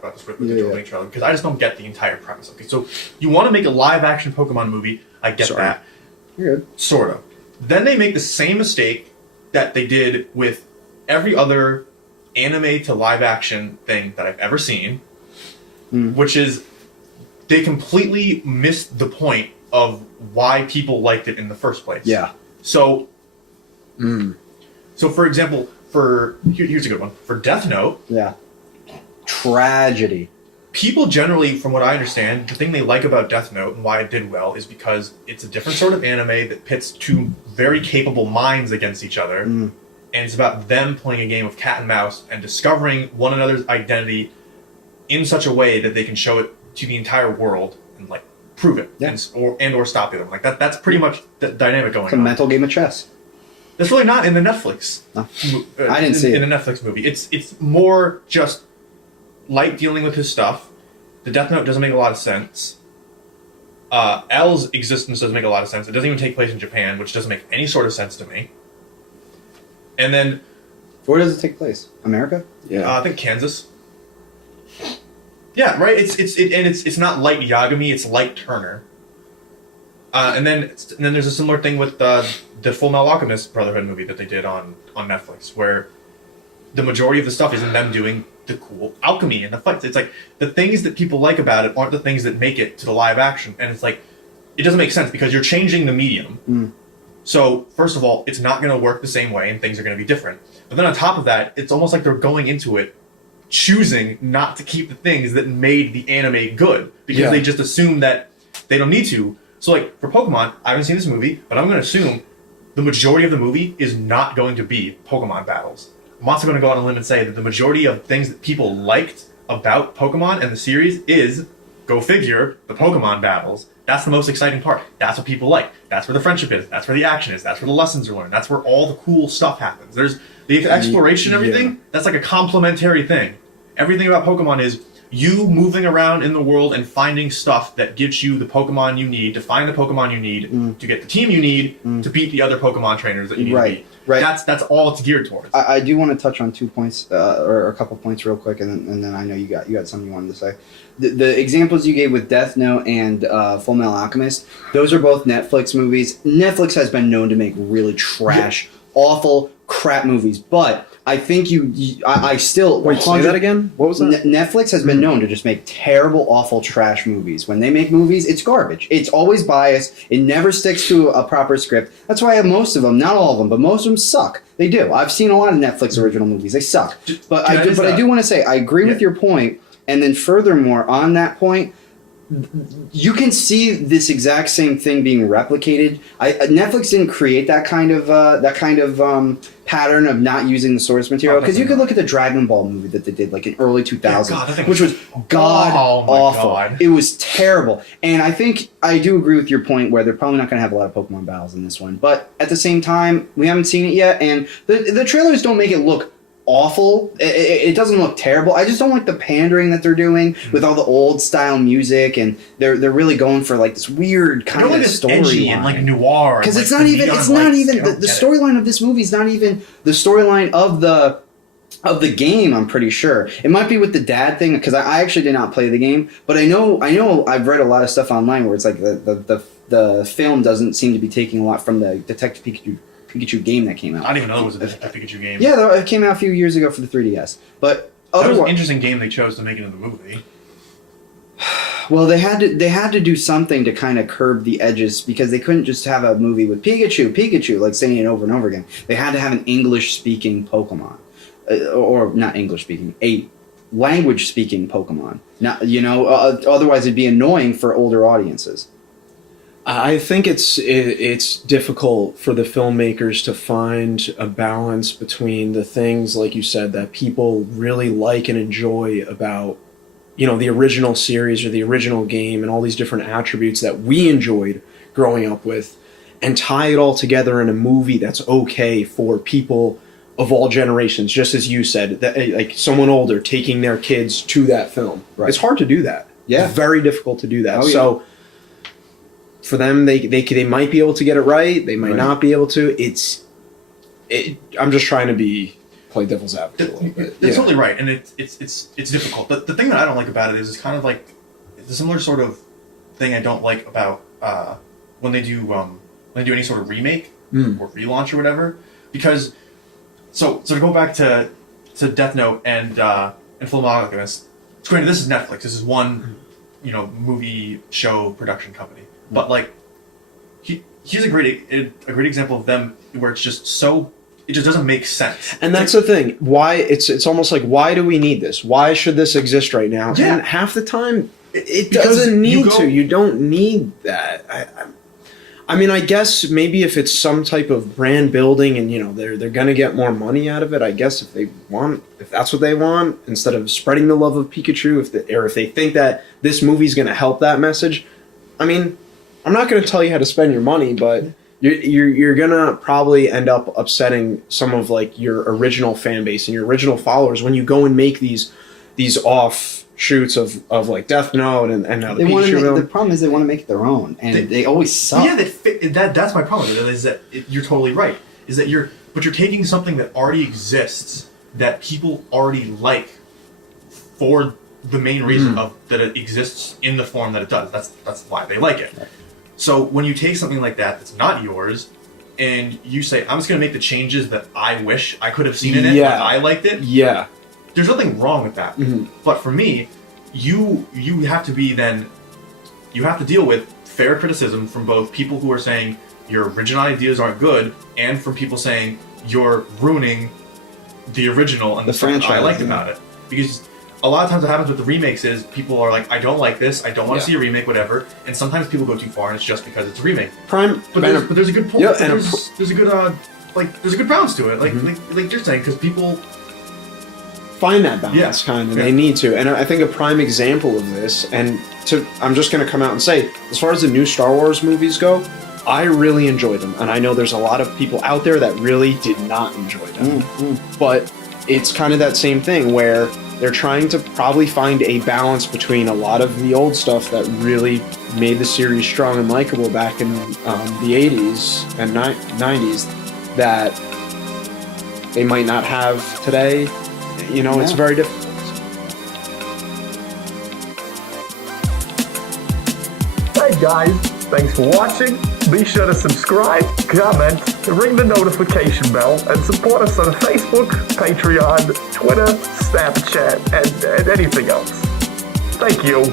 about this with the Digital Link trailer, because I just don't get the entire premise. Okay, so you want to make a live-action Pokemon movie, I get that. You're good. Sort of. Then they make the same mistake that they did with every other anime to live-action thing that I've ever seen, which is they completely missed the point of why people liked it in the first place. Yeah. So, for example, here's a good one. For Death Note, tragedy. People generally, from what I understand, the thing they like about Death Note and why it did well is because it's a different sort of anime that pits two very capable minds against each other, and it's about them playing a game of cat and mouse and discovering one another's identity in such a way that they can show it to the entire world and like prove it or stop it. Like that's pretty much the dynamic going on. It's a mental game of chess. That's really not in the Netflix. No. I didn't see it in the Netflix movie. It's more just Light dealing with his stuff. The Death Note doesn't make a lot of sense. L's existence doesn't make a lot of sense. It doesn't even take place in Japan, which doesn't make any sort of sense to me. And then, where does it take place? America? Yeah, I think Kansas. Yeah, right. It's not Light Yagami. It's Light Turner. And then there's a similar thing with the Full Metal Alchemist Brotherhood movie that they did on Netflix, where the majority of the stuff isn't them doing the cool alchemy and the fights. It's like the things that people like about it aren't the things that make it to the live action, and it's like it doesn't make sense because you're changing the medium. So first of all, it's not going to work the same way, and things are going to be different. But then on top of that, it's almost like they're going into it choosing not to keep the things that made the anime good because they just assume that they don't need to. So like for Pokemon, I haven't seen this movie, but I'm going to assume the majority of the movie is not going to be Pokemon battles. I'm also going to go on a limb and say that the majority of things that people liked about Pokemon and the series is, go figure, the Pokemon battles. That's the most exciting part. That's what people like. That's where the friendship is. That's where the action is. That's where the lessons are learned. That's where all the cool stuff happens. There's the exploration and everything. That's like a complementary thing. Everything about Pokemon is you moving around in the world and finding stuff that gives you the Pokemon you need to find the Pokemon you need to get the team you need to beat the other Pokemon trainers that you need to beat. Right. That's all it's geared towards. I do want to touch on 2 points or a couple points real quick, and then I know you got something you wanted to say. The examples you gave with Death Note and Full Metal Alchemist, those are both Netflix movies. Netflix has been known to make really trash, awful, crap movies, but I think I still... Wait, say that again? What was that? Netflix has been known to just make terrible, awful, trash movies. When they make movies, it's garbage. It's always biased. It never sticks to a proper script. That's why I have most of them. Not all of them, but most of them suck. They do. I've seen a lot of Netflix original movies. They suck. But I do want to say, I agree with your point. And then furthermore, on that point, you can see this exact same thing being replicated. Netflix didn't create that kind of pattern of not using the source material, because you could look at the Dragon Ball movie that they did like in early 2000s, which was awful. It was terrible. And I think I do agree with your point where they're probably not going to have a lot of Pokemon battles in this one. But at the same time, we haven't seen it yet, and the trailers don't make it look awful. It doesn't look terrible. I just don't like the pandering that they're doing with all the old style music, and they're really going for like this weird kind of storyline and like noir. Because it's not even the storyline of this movie is not even the storyline of the game. I'm pretty sure it might be with the dad thing, because I actually did not play the game, but I know I've read a lot of stuff online where it's like the film doesn't seem to be taking a lot from the Detective Pikachu game that came out. I didn't even know it was a Detective Pikachu game. Yeah, it came out a few years ago for the 3DS. But that was an interesting game they chose to make it into the movie. Well, they had to do something to kind of curb the edges, because they couldn't just have a movie with Pikachu, like saying it over and over again. They had to have an English-speaking Pokemon, or not English-speaking, a language-speaking Pokemon. Not, otherwise it'd be annoying for older audiences. I think it's difficult for the filmmakers to find a balance between the things, like you said, that people really like and enjoy about, the original series or the original game and all these different attributes that we enjoyed growing up with, and tie it all together in a movie that's okay for people of all generations, just as you said, that like someone older taking their kids to that film. Right. It's hard to do that. Yeah. It's very difficult to do that. Oh, yeah. So for them, they might be able to get it right. They might not be able to. I'm just trying to be play devil's advocate a little bit. That's totally right, and it's difficult. But the thing that I don't like about it is it's kind of like it's a similar sort of thing I don't like about when they do any sort of remake or relaunch or whatever. Because so to go back to Death Note and Full Metal Alchemist, granted this is Netflix. This is one movie show production company, but like here's a great example of them where it's just so. It just doesn't make sense. And that's the thing. Why it's almost like, why do we need this? Why should this exist right now? Yeah. And half the time, it doesn't need to. You don't need that. I mean, I guess maybe if it's some type of brand building and they're gonna get more money out of it. I guess if that's what they want, instead of spreading the love of Pikachu, if they think that this movie's gonna help that message. I mean, I'm not gonna tell you how to spend your money, but. You're gonna probably end up upsetting some of like your original fan base and your original followers when you go and make these offshoots of like Death Note and now the Pikachu. The problem is they want to make it their own, and they always suck. Yeah, that's my problem. Is that you're totally right. Is that you're taking something that already exists that people already like for the main reason of that it exists in the form that it does. That's why they like it. Right. So when you take something like that's not yours, and you say, I'm just going to make the changes that I wish I could have seen in it, like I liked it. Yeah. There's nothing wrong with that. Mm-hmm. But for me, you have to deal with fair criticism from both people who are saying your original ideas aren't good, and from people saying you're ruining the original and the franchise I liked about it. Because a lot of times what happens with the remakes is people are like, I don't like this, I don't want to see a remake, whatever. And sometimes people go too far, and it's just because it's a remake. But there's a good point. Yeah, there's a good there's a good balance to it. Like you're saying, because people find that balance kind of. They need to. And I think a prime example of this, and I'm just going to come out and say, as far as the new Star Wars movies go, I really enjoyed them, and I know there's a lot of people out there that really did not enjoy them. But it's kind of that same thing where they're trying to probably find a balance between a lot of the old stuff that really made the series strong and likable back in the 80s and 90s that they might not have today. It's very difficult. Hey guys, thanks for watching. Be sure to subscribe, comment, ring the notification bell, and support us on Facebook, Patreon, Twitter, Snapchat, and anything else. Thank you.